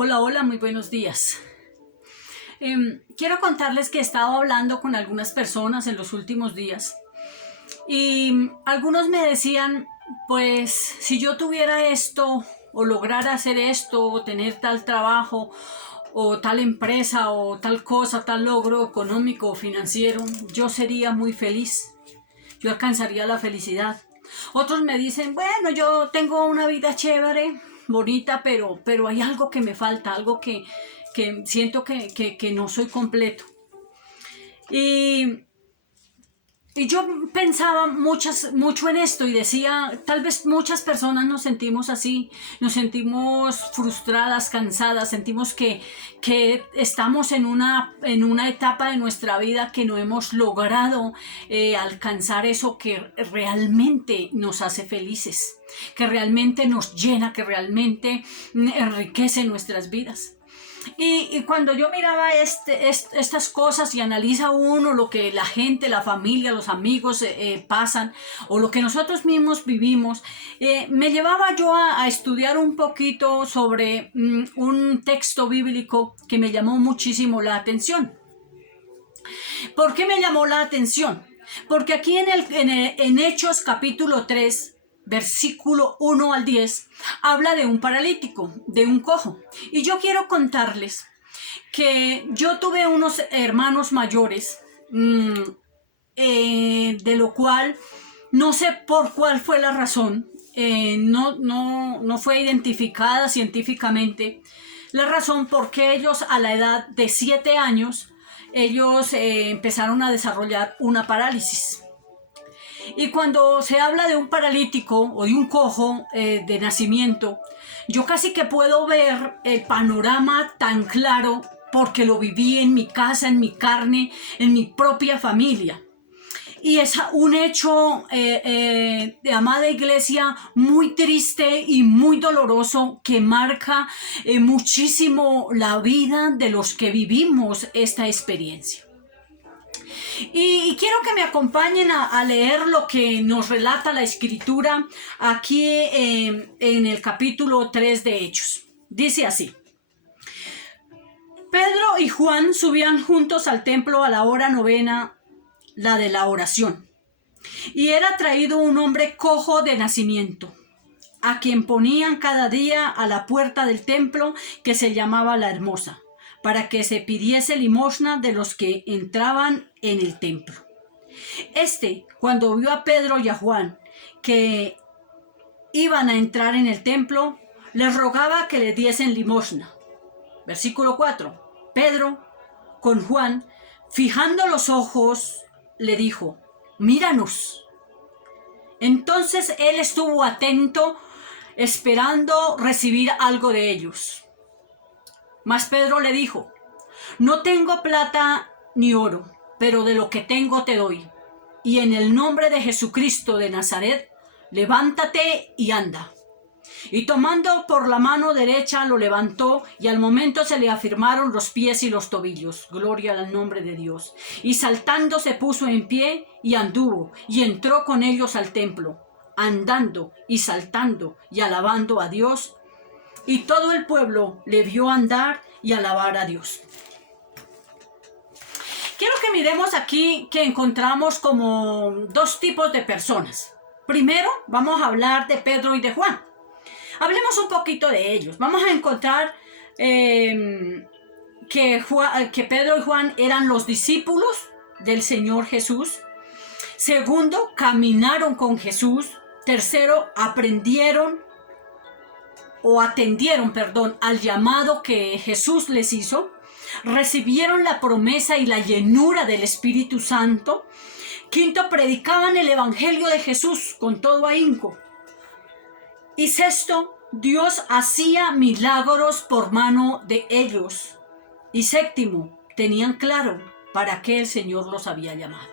Hola, hola, muy buenos días. Quiero contarles que he estado hablando con algunas personas en los últimos días y algunos me decían, pues si yo tuviera esto o lograra hacer esto o tener tal trabajo o tal empresa o tal cosa, tal logro económico o financiero, yo sería muy feliz, yo alcanzaría la felicidad. Otros me dicen, bueno, yo tengo una vida chévere, bonita, pero hay algo que me falta, algo que siento que no soy completo. Y, y yo pensaba mucho en esto y decía, tal vez muchas personas nos sentimos así, nos sentimos frustradas, cansadas, sentimos que estamos en una etapa de nuestra vida que no hemos logrado alcanzar eso que realmente nos hace felices, que realmente nos llena, que realmente enriquece nuestras vidas. Y cuando yo miraba estas cosas y analiza uno lo que la gente, la familia, los amigos pasan o lo que nosotros mismos vivimos, me llevaba yo a estudiar un poquito sobre un texto bíblico que me llamó muchísimo la atención. ¿Por qué me llamó la atención? Porque aquí en Hechos capítulo 3, versículo 1 al 10, habla de un paralítico, de un cojo. Y yo quiero contarles que yo tuve unos hermanos mayores, de lo cual no sé por cuál fue la razón, no fue identificada científicamente la razón por qué ellos a la edad de 7 años ellos empezaron a desarrollar una parálisis. Y cuando se habla de un paralítico o de un cojo de nacimiento, yo casi que puedo ver el panorama tan claro porque lo viví en mi casa, en mi carne, en mi propia familia. Y es un hecho, de amada iglesia, muy triste y muy doloroso que marca muchísimo la vida de los que vivimos esta experiencia. Y quiero que me acompañen a leer lo que nos relata la escritura aquí en el capítulo 3 de Hechos. Dice así: Pedro y Juan subían juntos al templo a la hora novena, la de la oración. Y era traído un hombre cojo de nacimiento, a quien ponían cada día a la puerta del templo, que se llamaba La Hermosa, para que se pidiese limosna de los que entraban en el templo. Cuando vio a Pedro y a Juan que iban a entrar en el templo, les rogaba que le diesen limosna. Versículo 4. Pedro, con Juan, fijando los ojos, le dijo: míranos. Entonces él estuvo atento, esperando recibir algo de ellos. Mas Pedro le dijo: no tengo plata ni oro, pero de lo que tengo te doy. Y en el nombre de Jesucristo de Nazaret, levántate y anda. Y tomando por la mano derecha lo levantó, y al momento se le afirmaron los pies y los tobillos. Gloria al nombre de Dios. Y saltando se puso en pie y anduvo, y entró con ellos al templo, andando y saltando y alabando a Dios. Y todo el pueblo le vio andar y alabar a Dios. Quiero que miremos aquí que encontramos como dos tipos de personas. Primero, vamos a hablar de Pedro y de Juan. Hablemos un poquito de ellos. Vamos a encontrar que Pedro y Juan eran los discípulos del Señor Jesús. Segundo, caminaron con Jesús. Tercero, atendieron al llamado que Jesús les hizo. Recibieron la promesa y la llenura del Espíritu Santo. Quinto, predicaban el Evangelio de Jesús con todo ahínco. Y sexto, Dios hacía milagros por mano de ellos. Y séptimo, tenían claro para qué el Señor los había llamado.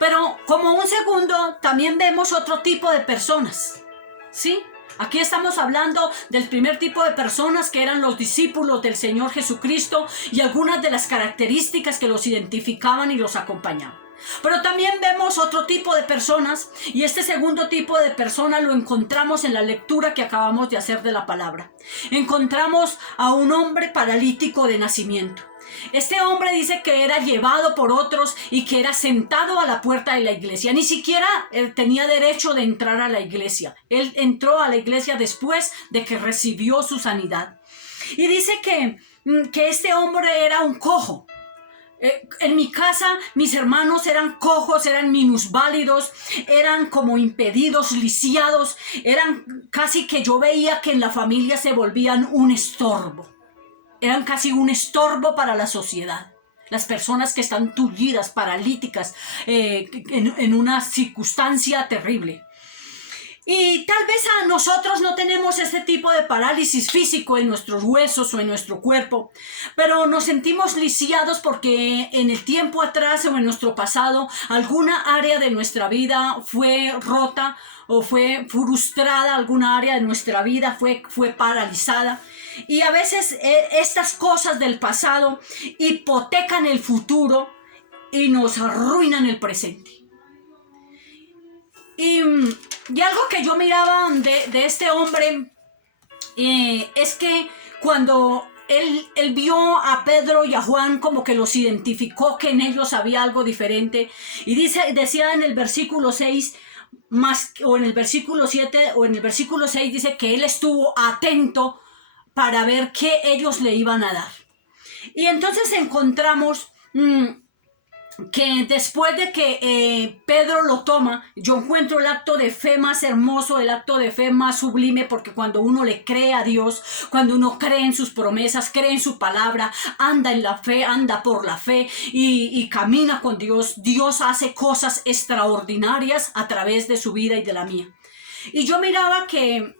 Pero como un segundo, también vemos otro tipo de personas, ¿sí? Aquí estamos hablando del primer tipo de personas, que eran los discípulos del Señor Jesucristo, y algunas de las características que los identificaban y los acompañaban. Pero también vemos otro tipo de personas, y este segundo tipo de persona lo encontramos en la lectura que acabamos de hacer de la palabra. Encontramos a un hombre paralítico de nacimiento. Este hombre dice que era llevado por otros y que era sentado a la puerta de la iglesia. Ni siquiera tenía derecho de entrar a la iglesia. Él entró a la iglesia después de que recibió su sanidad. Y dice que este hombre era un cojo. En mi casa mis hermanos eran cojos, eran minusválidos, eran como impedidos, lisiados, eran casi que yo veía que en la familia se volvían un estorbo. Eran casi un estorbo para la sociedad. Las personas que están tullidas, paralíticas, en una circunstancia terrible. Y tal vez a nosotros no tenemos este tipo de parálisis físico en nuestros huesos o en nuestro cuerpo, pero nos sentimos lisiados porque en el tiempo atrás o en nuestro pasado alguna área de nuestra vida fue rota o fue frustrada, alguna área de nuestra vida fue paralizada. Y a veces estas cosas del pasado hipotecan el futuro y nos arruinan el presente. Y algo que yo miraba de este hombre es que cuando él vio a Pedro y a Juan, como que los identificó, que en ellos había algo diferente. Y decía en el versículo 6, o en el versículo 7 o en el versículo 6, dice que él estuvo atento para ver qué ellos le iban a dar. Y entonces encontramos que después de que Pedro lo toma, yo encuentro el acto de fe más hermoso, el acto de fe más sublime, porque cuando uno le cree a Dios, cuando uno cree en sus promesas, cree en su palabra, anda en la fe, anda por la fe y camina con Dios, Dios hace cosas extraordinarias a través de su vida y de la mía. Y yo miraba que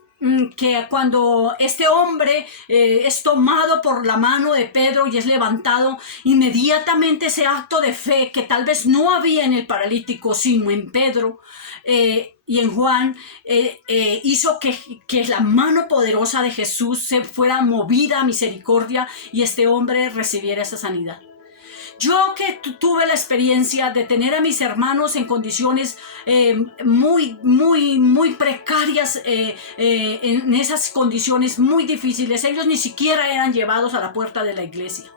cuando este hombre es tomado por la mano de Pedro y es levantado, inmediatamente ese acto de fe que tal vez no había en el paralítico sino en Pedro y en Juan, hizo que la mano poderosa de Jesús se fuera movida a misericordia y este hombre recibiera esa sanidad. Yo que tuve la experiencia de tener a mis hermanos en condiciones muy precarias, en esas condiciones muy difíciles, ellos ni siquiera eran llevados a la puerta de la iglesia.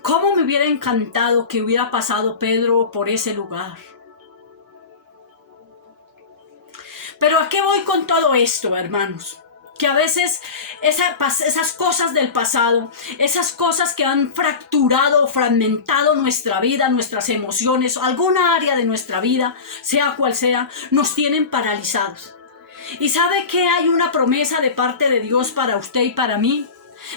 ¿Cómo me hubiera encantado que hubiera pasado Pedro por ese lugar? Pero ¿a qué voy con todo esto, hermanos? Que a veces esas cosas del pasado, esas cosas que han fracturado o fragmentado nuestra vida, nuestras emociones, alguna área de nuestra vida, sea cual sea, nos tienen paralizados. ¿Y sabe que hay una promesa de parte de Dios para usted y para mí?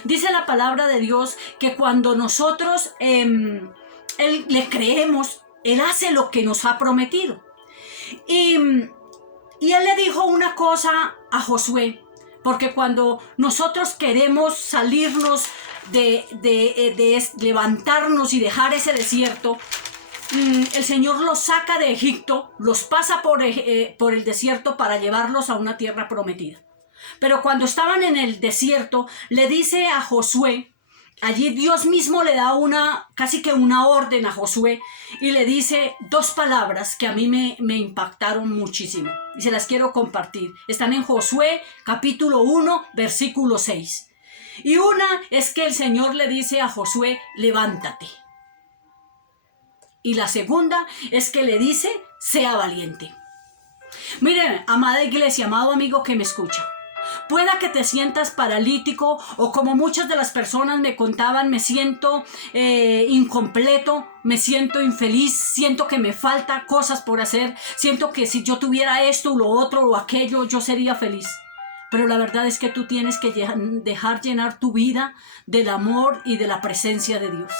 Dice la palabra de Dios que cuando nosotros le creemos, Él hace lo que nos ha prometido. Y Él le dijo una cosa a Josué. Porque cuando nosotros queremos salirnos de levantarnos y dejar ese desierto, el Señor los saca de Egipto, los pasa por el desierto para llevarlos a una tierra prometida. Pero cuando estaban en el desierto, le dice a Josué, allí Dios mismo le da casi que una orden a Josué y le dice dos palabras que a mí me impactaron muchísimo y se las quiero compartir. Están en Josué capítulo 1 versículo 6. Y una es que el Señor le dice a Josué, levántate. Y la segunda es que le dice, sea valiente. Miren, amada iglesia, amado amigo que me escucha. Pueda que te sientas paralítico o como muchas de las personas me contaban, me siento incompleto, me siento infeliz, siento que me falta cosas por hacer, siento que si yo tuviera esto, lo otro o aquello, yo sería feliz. Pero la verdad es que tú tienes que dejar llenar tu vida del amor y de la presencia de Dios.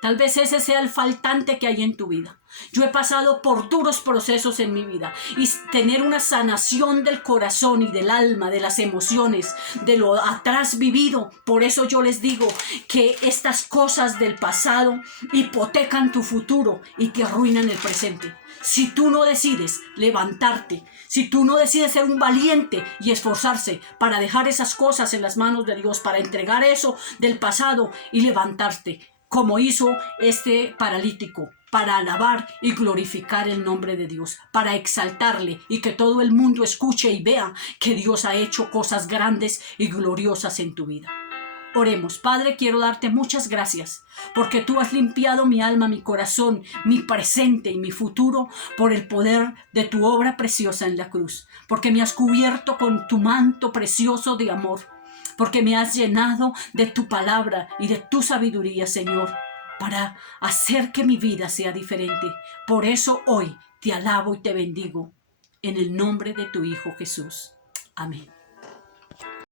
Tal vez ese sea el faltante que hay en tu vida. Yo he pasado por duros procesos en mi vida y tener una sanación del corazón y del alma, de las emociones, de lo atrás vivido. Por eso yo les digo que estas cosas del pasado hipotecan tu futuro y te arruinan el presente. Si tú no decides levantarte, si tú no decides ser un valiente y esforzarse para dejar esas cosas en las manos de Dios, para entregar eso del pasado y levantarte, como hizo este paralítico, para alabar y glorificar el nombre de Dios, para exaltarle y que todo el mundo escuche y vea que Dios ha hecho cosas grandes y gloriosas en tu vida. Oremos. Padre, quiero darte muchas gracias porque tú has limpiado mi alma, mi corazón, mi presente y mi futuro por el poder de tu obra preciosa en la cruz, porque me has cubierto con tu manto precioso de amor, porque me has llenado de tu palabra y de tu sabiduría, Señor, para hacer que mi vida sea diferente. Por eso hoy te alabo y te bendigo en el nombre de tu Hijo Jesús. Amén.